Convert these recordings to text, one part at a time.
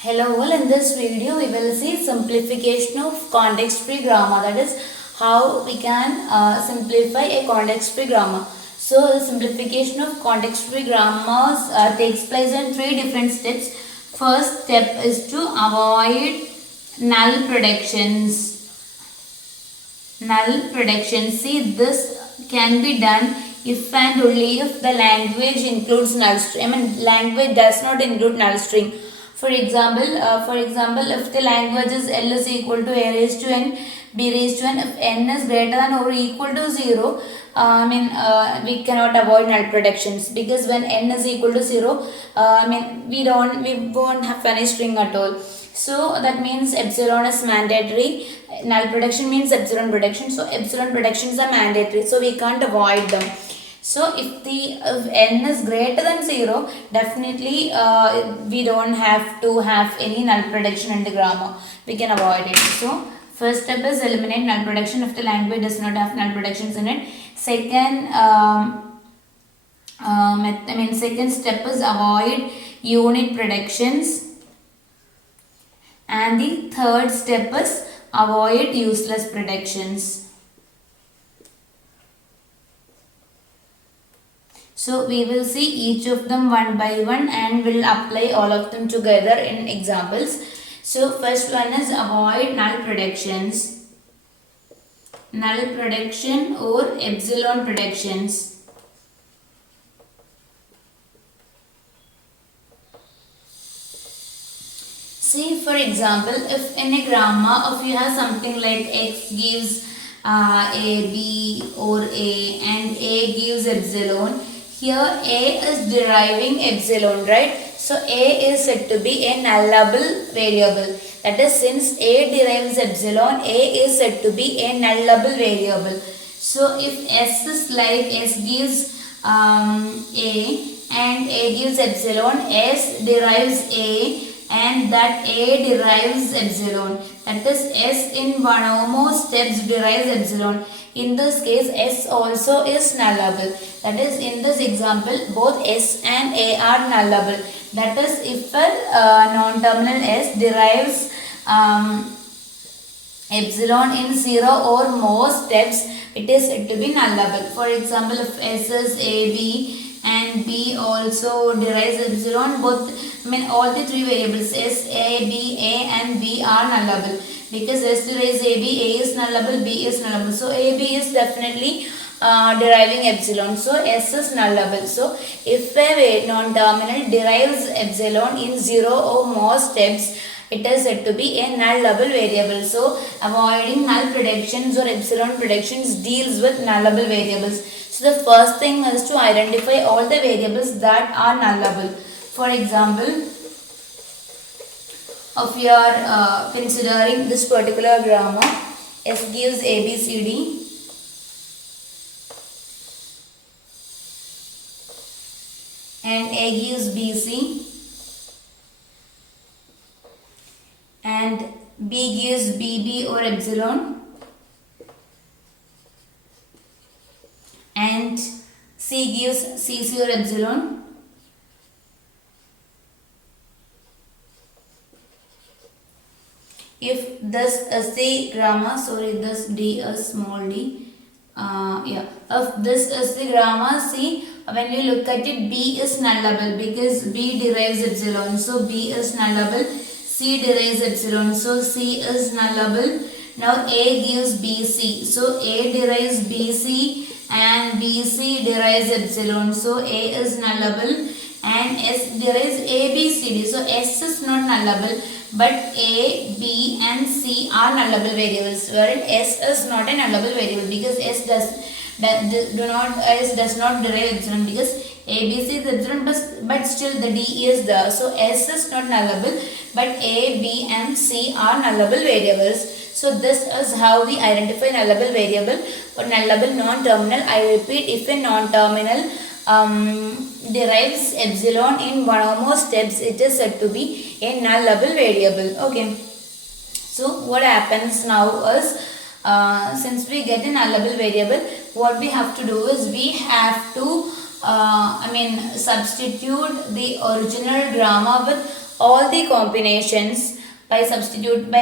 Hello all, in this video we will see simplification of context-free grammar, that is how we can simplify a context-free grammar. So the simplification of context-free grammars takes place in three different steps. First step is to avoid null predictions. Null predictions. See, this can be done if and only if the language includes null string. Language does not include null string. For example, if the language is L is equal to A raised to N, B raised to N, if N is greater than or equal to 0, we cannot avoid null predictions, because when N is equal to 0, we won't have any string at all. So that means epsilon is mandatory. Null prediction means epsilon prediction. So epsilon predictions are mandatory. So we can't avoid them. So if n is greater than 0, definitely we don't have to have any null prediction in the grammar. We can avoid it. So first step is eliminate null prediction if the language does not have null predictions in it. Second, second step is avoid unit predictions. And the third step is avoid useless predictions. So we will see each of them one by one and will apply all of them together in examples. So first one is avoid null predictions. Null prediction or epsilon predictions. See, for example, if in a grammar, if you have something like x gives a, b or a, and a gives epsilon, here a is deriving epsilon, right? So a is said to be a nullable variable. That is, since a derives epsilon, a is said to be a nullable variable. So if s is like s gives a and a gives epsilon, s derives a and that a derives epsilon. That is, s in one or more steps derives epsilon. In this case, s also is nullable. That is, in this example, both s and a are nullable. That is, if a non-terminal s derives epsilon in 0 or more steps, it is said to be nullable. For example, if s is ab and b also derives epsilon, all the three variables s, a, b, a and b are nullable, because s derives ab, a is nullable, b is nullable. So ab is definitely deriving epsilon, so s is nullable. So if a non-terminal derives epsilon in 0 or more steps, it is said to be a nullable variable. So avoiding null predictions or epsilon predictions deals with nullable variables. So the first thing is to identify all the variables that are nullable. For example, if you are considering this particular grammar, s gives ABCD and a gives BC and b gives BB or epsilon and c gives CC or epsilon. If this is the grammar, this d is small d. If this is the grammar, see, when you look at it, b is nullable because b derives epsilon. So b is nullable. C derives epsilon. So c is nullable. Now a gives BC. So a derives BC and BC derives epsilon. So a is nullable and s derives ABCD. So s is not nullable, but a, b and c are nullable variables, wherein s is not a nullable variable because s does not derive epsilon, because ABC is epsilon, but still the d is there. So s is not nullable, but a, b and c are nullable variables. So this is how we identify nullable variable or nullable non-terminal. I repeat, if a non-terminal derives epsilon in one or more steps, it is said to be a nullable variable. Okay. So what happens now is, since we get a nullable variable, what we have to do is we have to substitute the original grammar with all the combinations by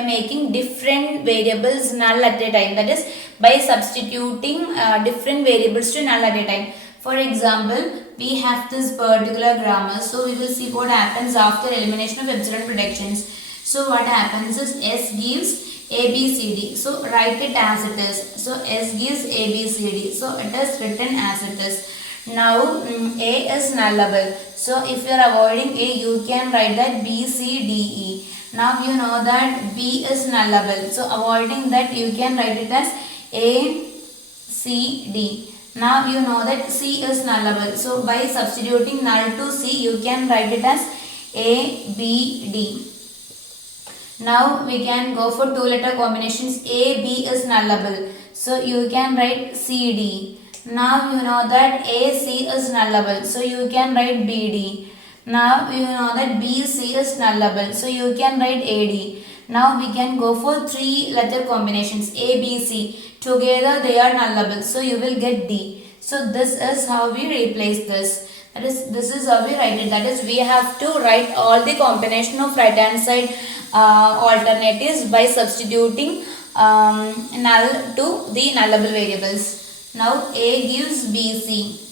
making different variables null at a time. That is, by substituting different variables to null at a time. For example, we have this particular grammar. So we will see what happens after elimination of epsilon predictions. So what happens is S gives A, B, C, D. So write it as it is. So S gives A, B, C, D. So it is written as it is. Now A is nullable. So if you are avoiding A, you can write that B, C, D, E. Now you know that B is nullable. So avoiding that, you can write it as A, C, D. Now you know that C is nullable. So by substituting null to C, you can write it as A, B, D. Now we can go for two letter combinations. A, B is nullable. So you can write C, D. Now you know that A, C is nullable. So you can write B, D. Now you know that B, C is nullable. So you can write A, D. Now we can go for three letter combinations. A, B, C. Together they are nullable. So you will get D. So this is how we replace this. That is, this is how we write it. That is, we have to write all the combination of right hand side alternatives by substituting null to the nullable variables. Now A gives BC.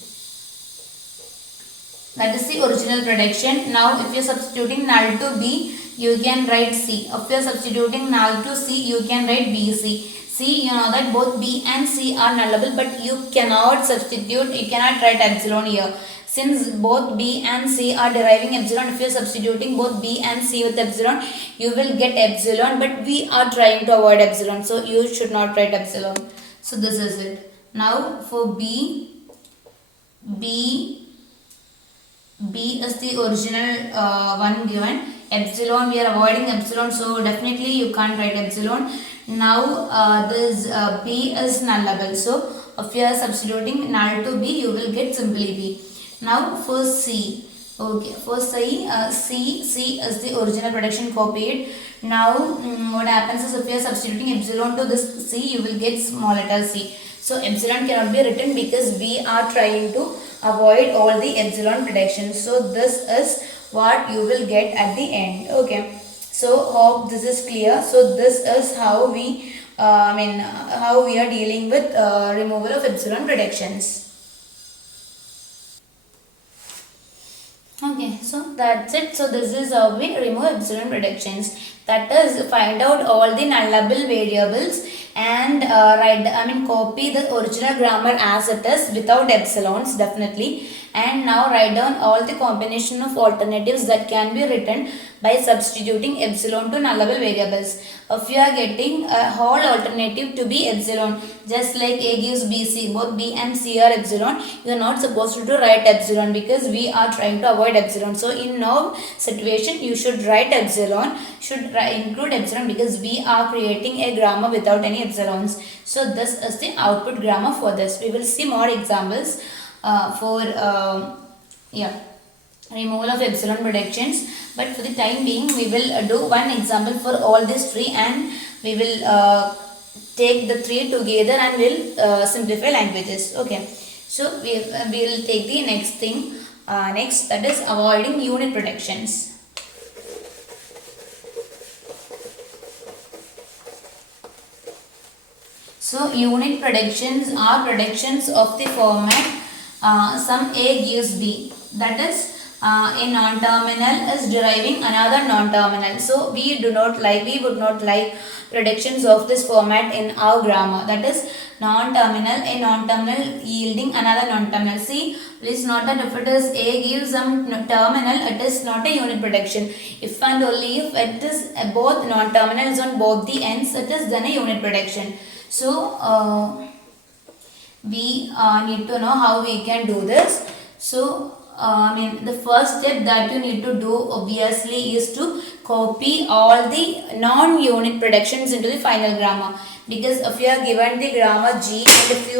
That is the original prediction. Now if you are substituting null to B, you can write C. If you are substituting null to C, you can write BC. See, you know that both B and C are nullable, but you cannot substitute, you cannot write epsilon here. Since both B and C are deriving epsilon, if you are substituting both B and C with epsilon, you will get epsilon, but we are trying to avoid epsilon. So you should not write epsilon. So this is it. Now for B is the original one given. Epsilon, we are avoiding epsilon, so definitely you can't write epsilon. Now this B is nullable. So if you are substituting null to B, you will get simply B. Now for C. Okay, for C, C is the original prediction copied. Now what happens is, if you are substituting epsilon to this C, you will get small letter c. So epsilon cannot be written because we are trying to avoid all the epsilon predictions. So this is what you will get at the end. Okay. So hope this is clear. So this is how we how we are dealing with removal of epsilon predictions. Okay, so that's it. So this is how we remove epsilon predictions. That is, find out all the nullable variables and copy the original grammar as it is without epsilons definitely, and now write down all the combination of alternatives that can be written by substituting epsilon to nullable variables. If you are getting a whole alternative to be epsilon, just like A gives BC, both B and C are epsilon, you are not supposed to write epsilon because we are trying to avoid epsilon. So in no situation you should write epsilon, include epsilon, because we are creating a grammar without any epsilons. So this is the output grammar for this. We will see more examples for removal of epsilon predictions, but for the time being we will do one example for all these three, and we will take the three together and we'll simplify languages. Okay, so we will take the next thing next, that is avoiding unit predictions. So unit predictions are predictions of the format some A gives B, that is a non-terminal is deriving another non-terminal. So we would not like predictions of this format in our grammar, that is non-terminal, a non-terminal yielding another non-terminal. See, please note that if it is A gives some terminal, it is not a unit prediction. If and only if it is both non-terminals on both the ends, it is then a unit prediction. So we need to know how we can do this. So the first step that you need to do obviously is to copy all the non-unit predictions into the final grammar, because if you are given the grammar G and if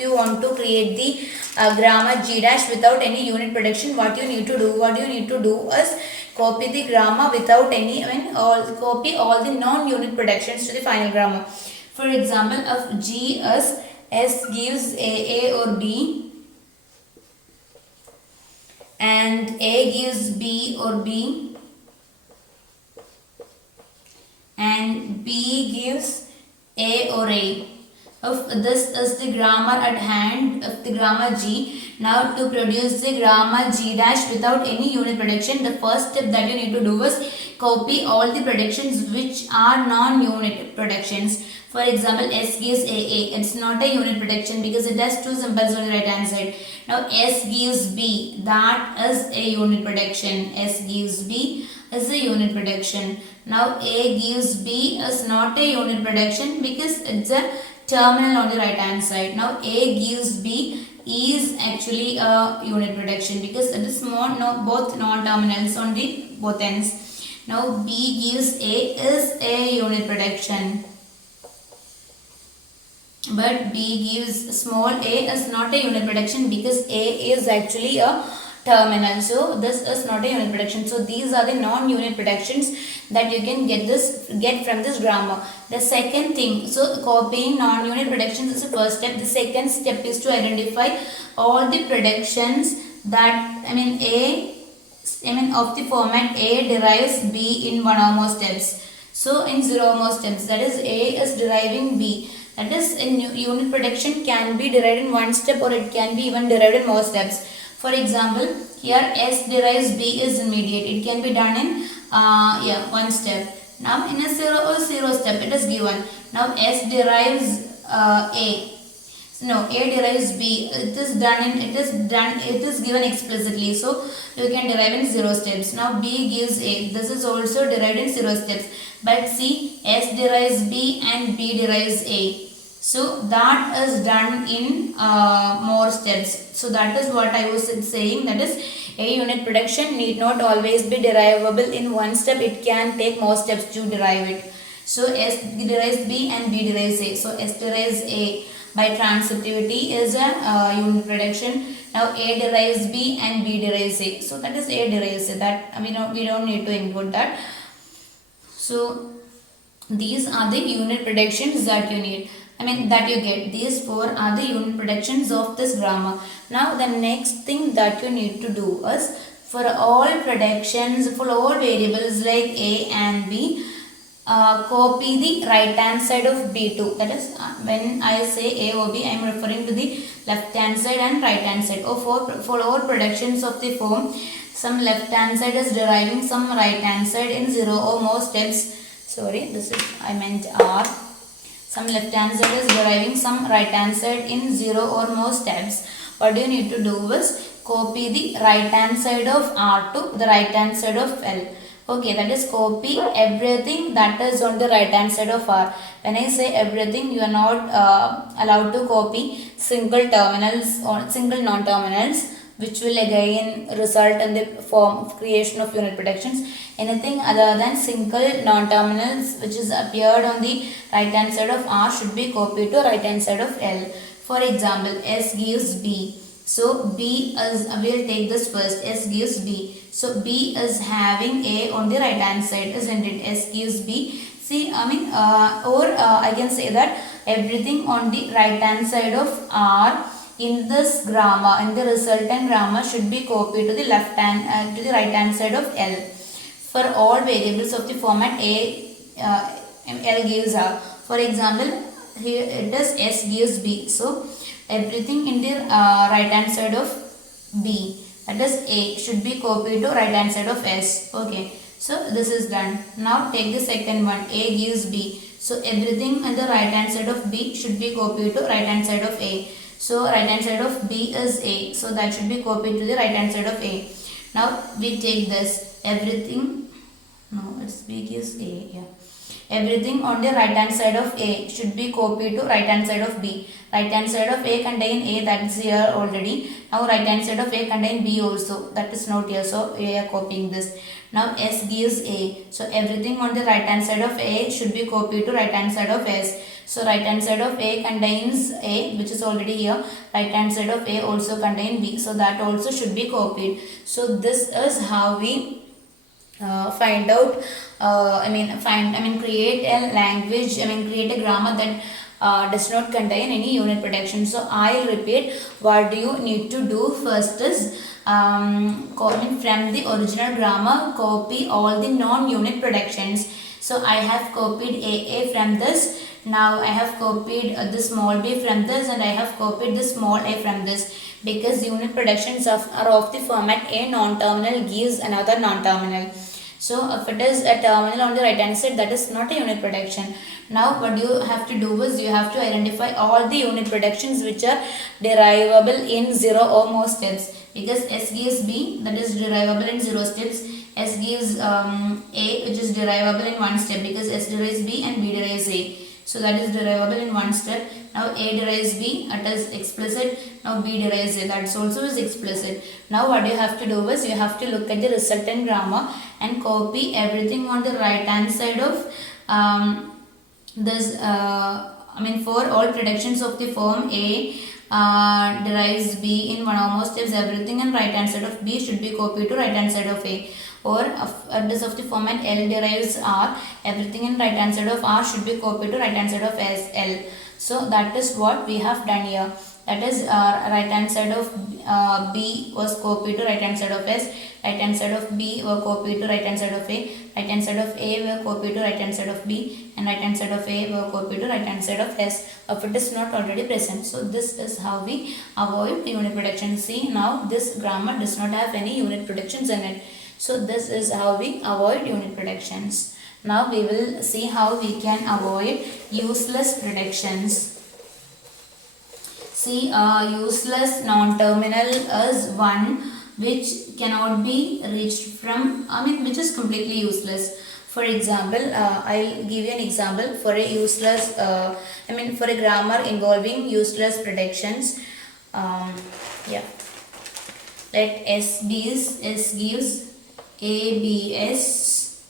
you want to create the grammar G dash without any unit prediction, what you need to do is copy the grammar without any copy all the non-unit predictions to the final grammar. For example, if G is S gives A or B, and A gives B or B, and B gives A or A. If this is the grammar at hand, if the grammar G, now to produce the grammar G dash without any unit prediction, the first step that you need to do is copy all the predictions which are non-unit predictions. For example, S gives AA. It's not a unit prediction because it has two symbols on the right hand side. Now S gives B. That is a unit prediction. S gives B is a unit prediction. Now A gives B is not a unit prediction because it's a terminal on the right hand side. Now A gives B is actually a unit prediction because it is both non-terminals on the both ends. Now B gives A is a unit prediction, but B gives small a is not a unit prediction because A is actually a terminal. So this is not a unit prediction. So these are the non-unit predictions that you can get from this grammar. The second thing, so copying non-unit predictions is the first step. The second step is to identify all the predictions that of the format A derives B in one or more steps. So in zero or more steps, that is A is deriving B. That is, a unit prediction can be derived in one step or it can be even derived in more steps. For example, here S derives B is immediate. It can be done in one step. Now in a zero step it is given. Now S derives A. No, A derives B. It is given explicitly. So you can derive in 0 steps. Now B gives A. This is also derived in 0 steps. But see, S derives B and B derives A. So that is done in more steps. So that is what I was saying. That is, a unit prediction need not always be derivable in one step. It can take more steps to derive it. So S derives B and B derives A. So S derives A by transitivity is a unit prediction. Now A derives B and B derives A. So that is A derives A. That we don't need to include that. So these are the unit predictions that you need. That you get. These 4 are the unit predictions of this grammar. Now the next thing that you need to do is, for all predictions, for all variables like A and B, copy the right hand side of B2. That is, when I say A or B, I am referring to the left hand side and right hand side. Or for all predictions of the form, some left hand side is deriving some right hand side in 0 or more steps. Sorry, I meant R. Some left hand side is deriving some right hand side in 0 or more steps. What you need to do is copy the right hand side of R to the right hand side of L. Okay, that is, copy everything that is on the right hand side of R. When I say everything, you are not allowed to copy single terminals or single non-terminals, which will again result in the form of creation of unit predictions. Anything other than single non-terminals which is appeared on the right hand side of R should be copied to right hand side of L. For example, S gives B. So B is, we will take this first, S gives B. So B is having A on the right hand side, isn't it? S gives B. See, I can say that everything on the right hand side of R in this grammar, in the resultant grammar, should be copied to the left hand, to the right hand side of L. For all variables of the format L gives R. For example, here it is S gives B. So everything in the right hand side of B, that is A, should be copied to right hand side of S. Okay, so this is done. Now take the second one, A gives B. So everything on the right hand side of B should be copied to right hand side of A. So right hand side of B is A. So that should be copied to the right hand side of A. Now we take this, everything, no, it's B gives A, yeah. Everything on the right hand side of A should be copied to right hand side of B. Right hand side of A contain A, that is here already. Now right hand side of A contain B also, that is not here, so we are copying this. Now S gives A. So everything on the right hand side of A should be copied to right hand side of S. So right hand side of A contains A, which is already here. Right hand side of A also contain B. So that also should be copied. So this is how we find out, create a language, create a grammar that does not contain any unit prediction. So I'll repeat what you need to do. First is, from the original grammar, copy all the non-unit predictions. So I have copied AA from this. Now I have copied the small b from this, and I have copied the small a from this, because unit productions are of the format a non-terminal gives another non-terminal. So if it is a terminal on the right hand side, that is not a unit production. Now what you have to do is you have to identify all the unit productions which are derivable in 0 or more steps, because S gives B, that is derivable in 0 steps. S gives A, which is derivable in 1 step, because S derives B and B derives A. So that is derivable in 1 step. Now A derives B, that is explicit. Now B derives A, that also is explicit. Now what you have to do is you have to look at the resultant grammar and copy everything on the right hand side of this. For all predictions of the form A derives B in 1 or more steps, everything on right hand side of B should be copied to right hand side of A. Or this of the format L derives R, everything in right hand side of R should be copied to right hand side of L. So that is what we have done here. That is right hand side of B was copied to right hand side of S, right hand side of B were copied to right hand side of A, right hand side of A were copied to right hand side of B, and right hand side of A were copied to right hand side of S if it is not already present. So this is how we avoid unit production. See, now this grammar does not have any unit productions in it. So this is how we avoid unit predictions. Now we will see how we can avoid useless predictions. See, useless non-terminal is one which cannot be reached from, which is completely useless. For example, I'll give you an example for a useless, for a grammar involving useless predictions. Let S gives ABS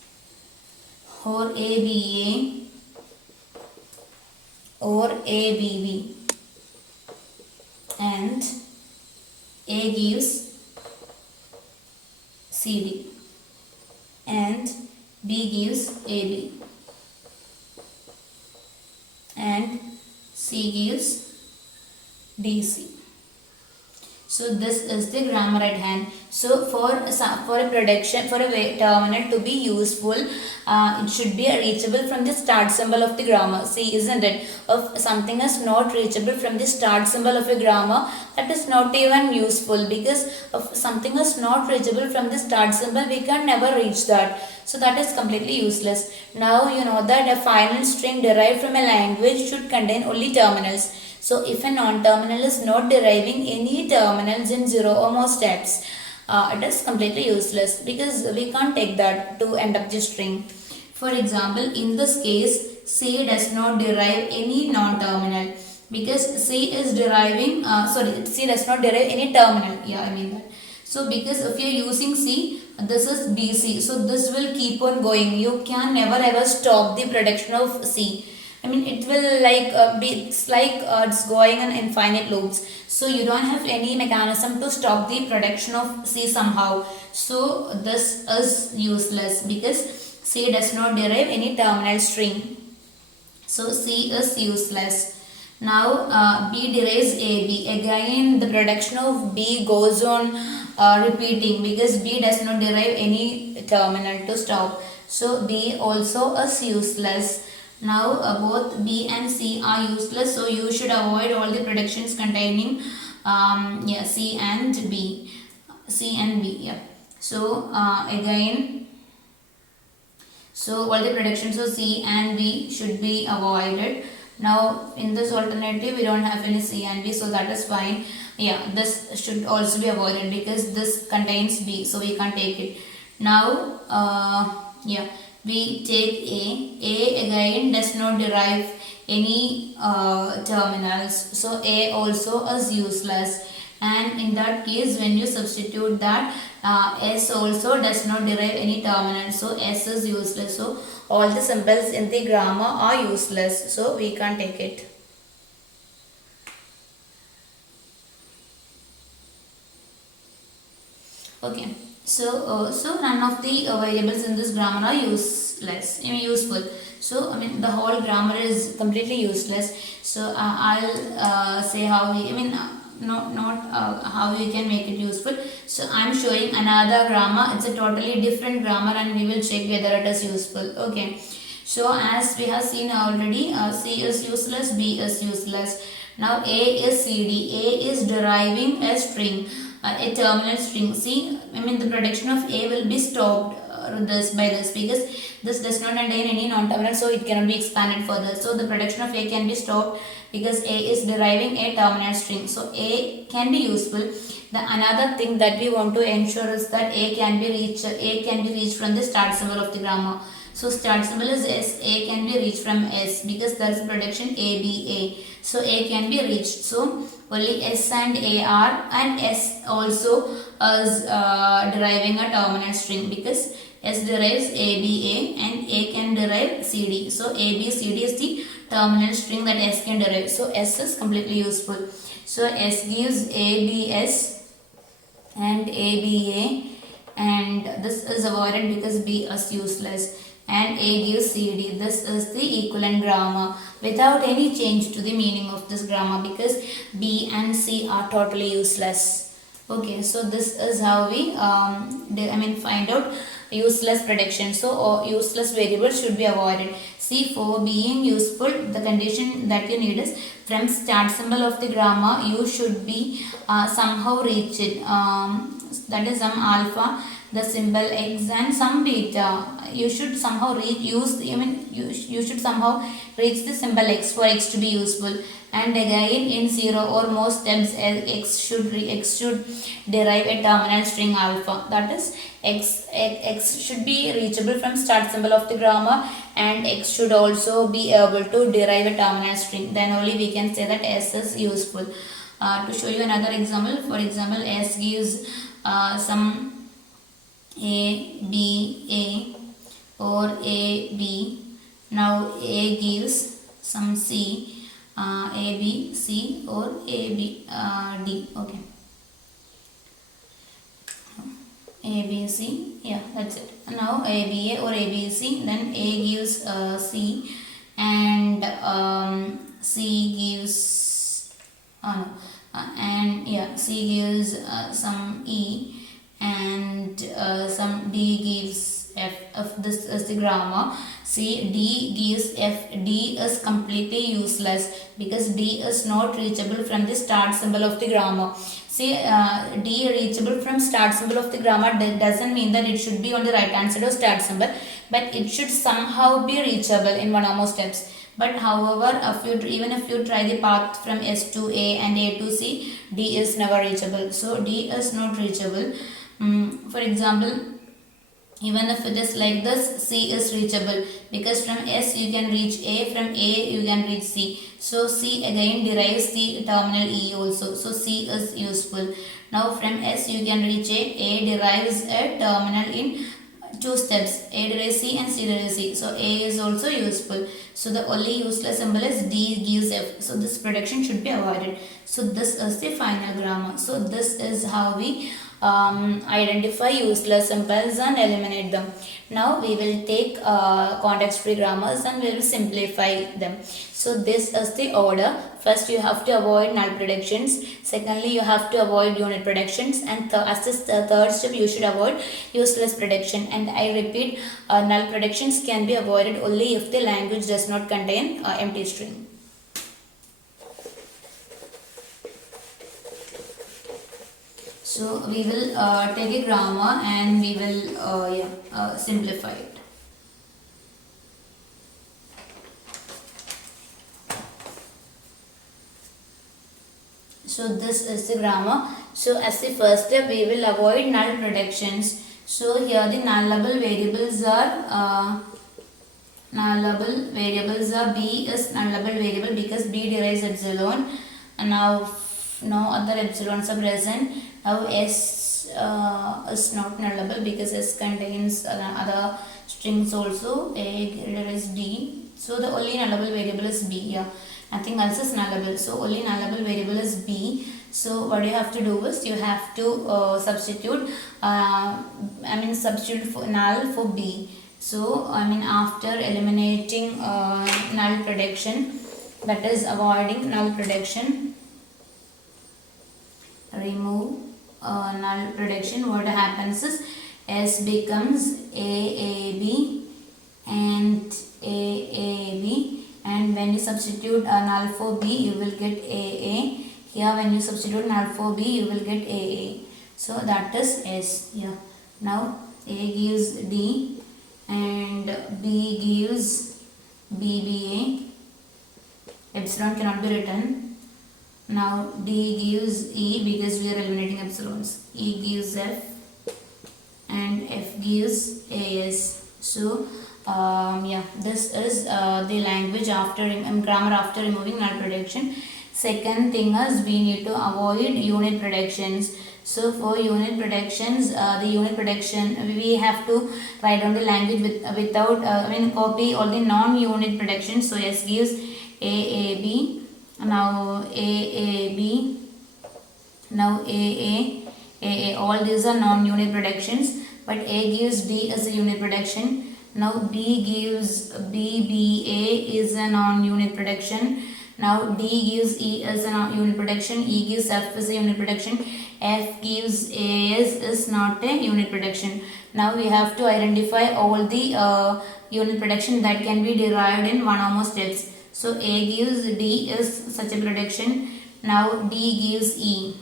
or ABA or ABB, and A gives CD and B gives AB and C gives DC. So this is the grammar at hand. So for a prediction, for a terminal to be useful, it should be reachable from the start symbol of the grammar. See, isn't it? If something is not reachable from the start symbol of a grammar, that is not even useful, because if something is not reachable from the start symbol, we can never reach that. So that is completely useless. Now you know that a final string derived from a language should contain only terminals. So if a non-terminal is not deriving any terminals in 0 or more steps, it is completely useless, because we can't take that to end up the string. For example, in this case, C does not derive any non-terminal, because C is deriving, C does not derive any terminal. That. So because if you are using C, this is DC. So this will keep on going. You can never ever stop the prediction of C. It will it's going in infinite loops. So you don't have any mechanism to stop the prediction of C somehow. So this is useless, because C does not derive any terminal string. So C is useless. Now B derives AB. Again the prediction of B goes on repeating, because B does not derive any terminal to stop. So B also is useless. Now both B and C are useless, so you should avoid all the predictions containing C and B. So again, so all the predictions of C and B should be avoided. Now in this alternative we don't have any C and B, so that is fine. This should also be avoided, because this contains B, so we can't take it. Now we take A. A again does not derive any terminals, so A also is useless. And in that case, when you substitute that, S also does not derive any terminal, so S is useless. So all the symbols in the grammar are useless, so we can't take it. Okay. So none of the variables in this grammar are useful. So the whole grammar is completely useless. So I'll say how we, not how we can make it useful. So I'm showing another grammar. It's a totally different grammar, and we will check whether it is useful. Okay. So as we have seen already, C is useless, B is useless. Now A is CD. A is deriving a string, a terminal string. See, I mean the prediction of A will be stopped by this, because this does not contain any non-terminal, so it cannot be expanded further. So the prediction of A can be stopped because A is deriving a terminal string. So A can be useful. The another thing that we want to ensure is that A can be reached from the start symbol of the grammar. So start symbol is S. A can be reached from S because there is a prediction A B A. So A can be reached. So only S and A are, and S also is deriving a terminal string because S derives A B A and A can derive C D. So A B C D is the terminal string that S can derive. So S is completely useful. So S gives A B S and A B A, and this is avoided because B is useless, and A gives C D. This is the equivalent grammar without any change to the meaning of this grammar because B and C are totally useless. Okay, so this is how we find out useless prediction. So useless variables should be avoided. See, for being useful, the condition that you need is from start symbol of the grammar you should be somehow reach it. That is some alpha, the symbol x, and some beta. You should somehow you should somehow reach the symbol x for x to be useful. And again in 0 or more steps x should derive a terminal string alpha. That is x should be reachable from start symbol of the grammar, and x should also be able to derive a terminal string. Then only we can say that S is useful. To show you another example, for example, S gives some A B A or A B. Now A gives some C, A B C or A B D. Okay, A B C. Yeah, that's it. Now A B A or A B C. Then A gives C, and C gives and yeah, C gives some E, and some D gives F. This is the grammar. See, D gives F. D is completely useless because D is not reachable from the start symbol of the grammar. See, D reachable from start symbol of the grammar doesn't mean that it should be on the right hand side of start symbol, but it should somehow be reachable in one or more steps. But however, even if you try the path from S to A and A to C, D is never reachable. So D is not reachable. For example, even if it is like this, C is reachable because from S you can reach A, from A you can reach C. So C again derives the terminal E also. So C is useful. Now from S you can reach A derives a terminal in 2 steps. A derives C and C derives C. So A is also useful. So the only useless symbol is D gives F. So this prediction should be avoided. So this is the final grammar. So this is how we identify useless symbols and eliminate them. Now we will take context-free grammars and we will simplify them. So this is the order. First you have to avoid null predictions. Secondly you have to avoid unit predictions, and as this third step you should avoid useless prediction. And I repeat, null predictions can be avoided only if the language does not contain empty string. So we will take a grammar and we will simplify it. So this is the grammar. So as the first step we will avoid null predictions. So here the nullable variables are B is nullable variable because B derives epsilon, and now no other epsilons are present. Now S is not nullable because S contains other strings also. A derives D. So the only nullable variable is B. Yeah, nothing else is nullable. So only nullable variable is B. So what you have to do is you have to substitute. Substitute for null for B. So after eliminating null prediction, that is avoiding null prediction, remove null prediction, what happens is S becomes AAB and AAB, and when you substitute null for B, you will get AA. Here when you substitute null for B, you will get AA. So that is S. Yeah. Now A gives D and B gives BBA. Epsilon cannot be written. Now D gives E because we are eliminating epsilons. E gives F and F gives AS. So yeah, this is the language after grammar after removing null prediction. Second thing is we need to avoid unit predictions. So for unit predictions, the unit prediction we have to write down the language without copy all the non-unit predictions. So S gives AAB, now AAB, now AA, all these are non-unit predictions, but A gives D as a unit prediction. Now B gives BBA is a non-unit prediction. Now D gives E as a unit prediction, E gives F as a unit prediction, F gives AS is not a unit prediction. Now we have to identify all the unit prediction that can be derived in one or more steps. So A gives D is such a prediction. Now D gives E,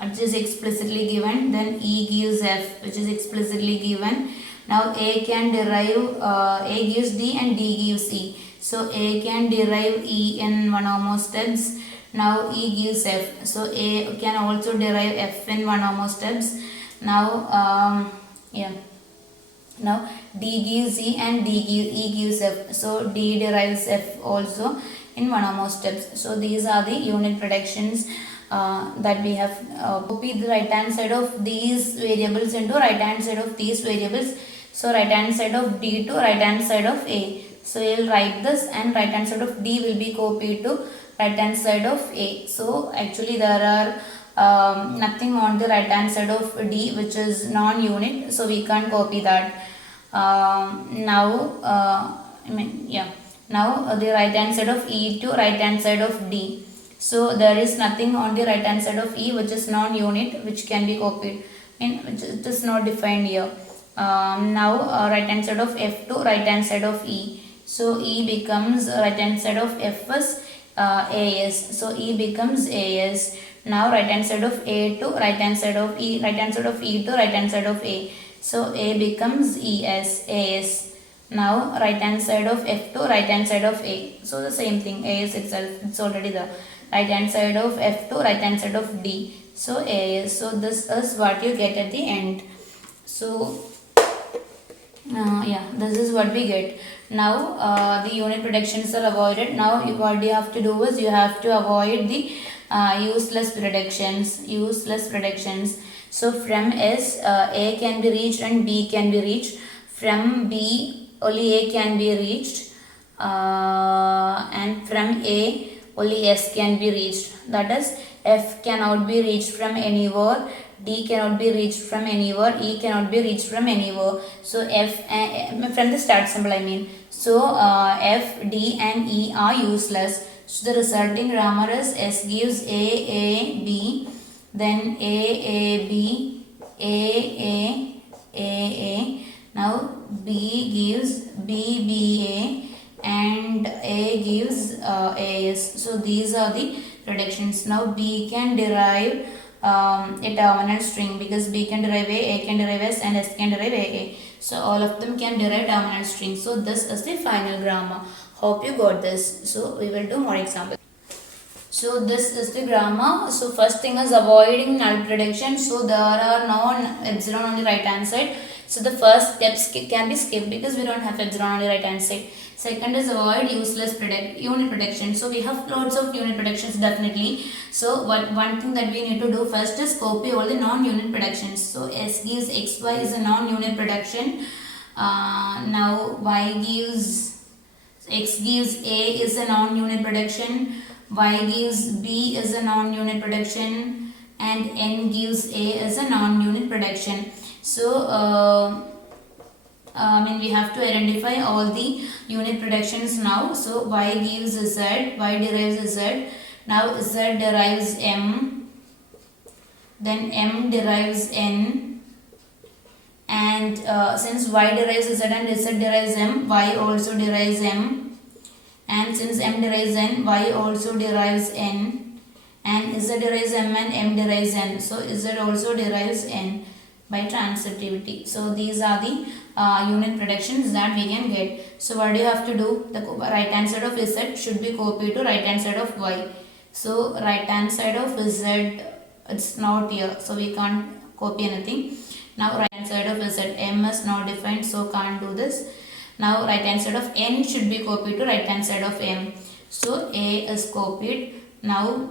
which is explicitly given. Then E gives F, which is explicitly given. Now A can derive, A gives D and D gives E. So A can derive E in one or more steps. Now E gives F. So A can also derive F in one or more steps. Now yeah. Now D gives E and E gives F. So D derives F also in one or more steps. So these are the unit predictions that we have. Copy the right hand side of these variables into right hand side of these variables. So right hand side of D to right hand side of A. So you will write this, and right hand side of D will be copied to right hand side of A. So actually there are nothing on the right hand side of D which is non-unit, so we can't copy that. Now the right hand side of E to right hand side of D. So there is nothing on the right hand side of E which is non-unit which can be copied, which is not defined here. Now right hand side of F to right hand side of E. So E becomes right hand side of F is AS. So E becomes AS. Now right hand side of A to right hand side of E, right hand side of E to right hand side of A. So A becomes ES, AS. Now right hand side of F to right hand side of A. So the same thing, AS itself, it's already there. Right hand side of F to right hand side of D. So AS. So this is what you get at the end. So yeah, this is what we get. Now the unit predictions are avoided. Now what you have to do is you have to avoid the useless predictions. So from S, A can be reached and B can be reached. From B, only A can be reached, and from A, only S can be reached. That is, F cannot be reached from anywhere, D cannot be reached from anywhere, E cannot be reached from anywhere. So F from the start symbol I mean. So F, D and E are useless. So the resulting grammar is S gives A, B, then A, B, A. Now B gives B, and A gives AS. So these are the predictions. Now B can derive a terminal string because B can derive A can derive S, and S can derive AA. So all of them can derive terminal string. So this is the final grammar. Hope you got this. So we will do more examples. So this is the grammar. So first thing is avoiding null prediction. So there are no epsilon on the right hand side. So the first steps can be skipped because we don't have epsilon on the right hand side. Second is avoid useless unit prediction. So we have lots of unit predictions definitely. So one thing that we need to do first is copy all the non-unit predictions. So S gives XY is a non-unit prediction. Now Y gives X gives A is a non-unit prediction. Y gives B is a non-unit prediction, and N gives A as a non-unit prediction. So we have to identify all the unit predictions now. So Y gives Z, Y derives Z. Now Z derives M, then M derives N, and and since y derives z and z derives m, y also derives m, and since m derives n, y also derives n, and z derives m and m derives n, so z also derives n by transitivity. So these are the unit predictions that we can get. So what do you have to do? The right hand side of z should be copied to right hand side of y. So right hand side of z, it's not here, so we can't copy anything. Now right hand side of z, m is not defined, so can't do this. Now right hand side of n should be copied to right hand side of m. So a is copied. Now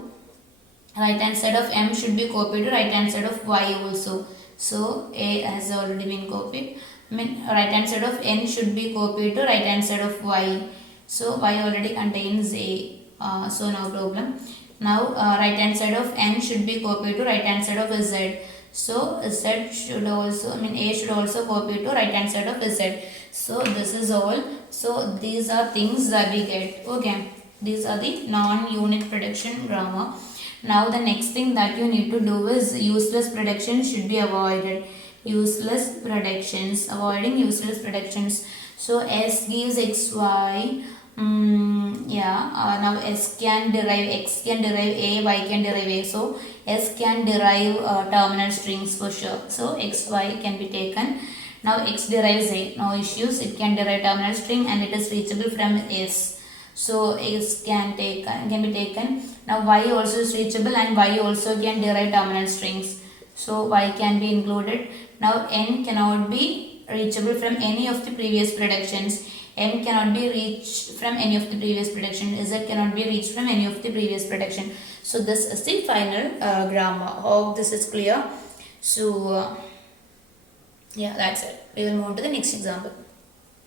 right hand side of m should be copied to right hand side of y also. So a has already been copied. Right hand side of n should be copied to right hand side of y. So y already contains a, so no problem. Now right hand side of n should be copied to right hand side of z. So z should also, a should also copy to right hand side of z. So this is all. So these are things that we get. Okay, these are the non-unit prediction grammar. Now the next thing that you need to do is useless predictions should be avoided. Useless predictions, avoiding useless predictions. So s gives xy. Now s can derive, x can derive a, y can derive a. So s can derive terminal strings for sure. So xy can be taken. Now x derives a, no issues. It can derive terminal string and it is reachable from s. So s can be taken. Now y also is reachable and y also can derive terminal strings. So y can be included. Now n cannot be reachable from any of the previous predictions. M cannot be reached from any of the previous prediction. Z cannot be reached from any of the previous prediction. So this is the final grammar. Hope this is clear. So yeah, that's it. We will move to the next example.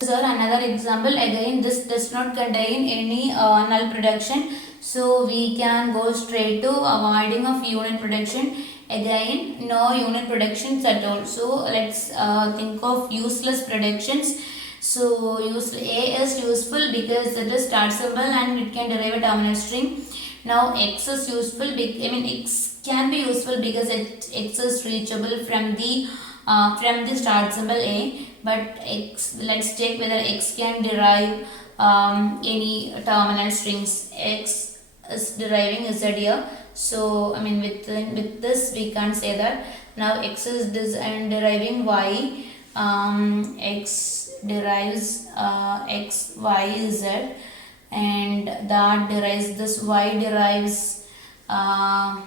Sir, another example. Again, this does not contain any null prediction. So we can go straight to avoiding of unit prediction. Again, no unit predictions at all. So let's think of useless predictions. So a is useful because it is start symbol and it can derive a terminal string. Now x is useful, x can be useful because x is reachable from the start symbol a. But x, let's check whether x can derive any terminal strings. X is deriving z here. So with this we can't say that. Now x is deriving y. X derives x, y, z, and that derives this. Y derives y,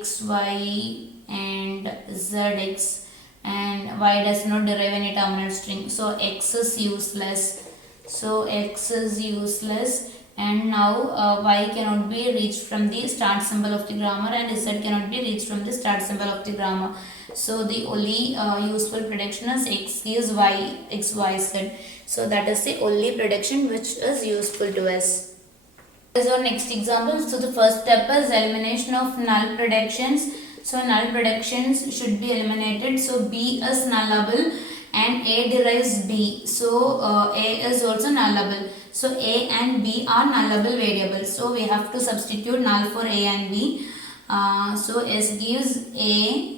x, y, and z, x, and y does not derive any terminal string. So x is useless. And now y cannot be reached from the start symbol of the grammar and z cannot be reached from the start symbol of the grammar. So the only useful prediction is x gives y, x, y, z. So that is the only prediction which is useful to us. This is our next example. So the first step is elimination of null predictions. So null predictions should be eliminated. So b is nullable and a derives b. So a is also nullable. So a and b are nullable variables. So we have to substitute null for a and b. So s gives a.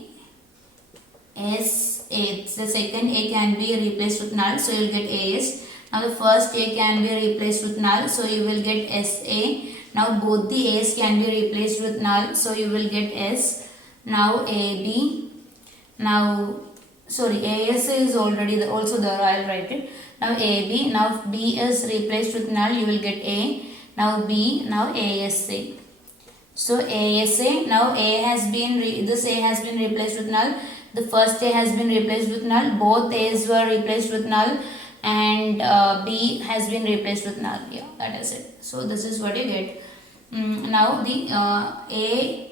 The second a can be replaced with null, so you will get as. Now the first a can be replaced with null, so you will get sa. Now both the a's can be replaced with null, so you will get s. Now ab. Now as is already also there, I will write it. Now ab. Now b is replaced with null, you will get a. Now b. Now asa. So asa. Now this a has been replaced with null. The first a has been replaced with null. Both a's were replaced with null, and b has been replaced with null. Yeah, that is it. So this is what you get. Now the a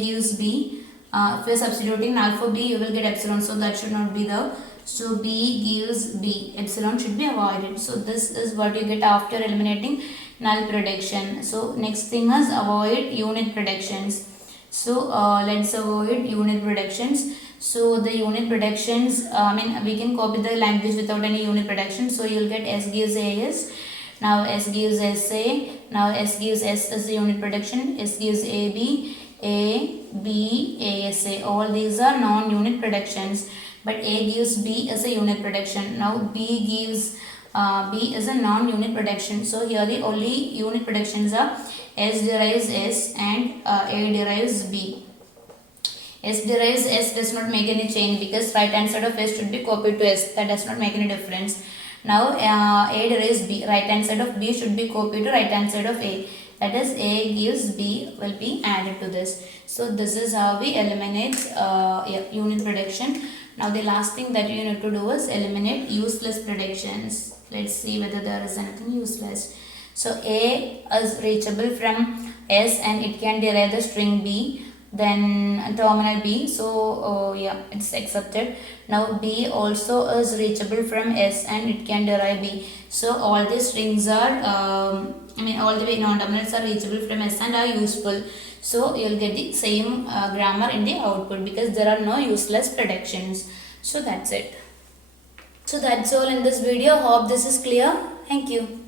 gives b. If you are substituting null for b, you will get epsilon. So that should not be there. So b gives b. Epsilon should be avoided. So this is what you get after eliminating null prediction. So next thing is avoid unit predictions. So let's avoid unit predictions. So the unit predictions, we can copy the language without any unit prediction. So you will get s gives as. Now s gives sa. Now s gives s as the unit prediction. S gives ab. A, B, ASA. All these are non-unit productions, but A gives B as a unit production. Now B gives B is a non-unit production. So here the only unit productions are S derives S and A derives B. S derives S does not make any change because right hand side of S should be copied to S. That does not make any difference. Now A derives B. Right hand side of B should be copied to right hand side of A. That is A gives B will be added to this. So this is how we eliminate unit production. Now the last thing that you need to do is eliminate useless predictions. Let's see whether there is anything useless. So A is reachable from S and it can derive the string B, then terminal B. So it's accepted. Now B also is reachable from S and it can derive B. So all these strings are all the non-terminals are reachable from S and are useful. So you'll get the same grammar in the output because there are no useless predictions. So that's it. So that's all in this video. Hope this is clear. Thank you.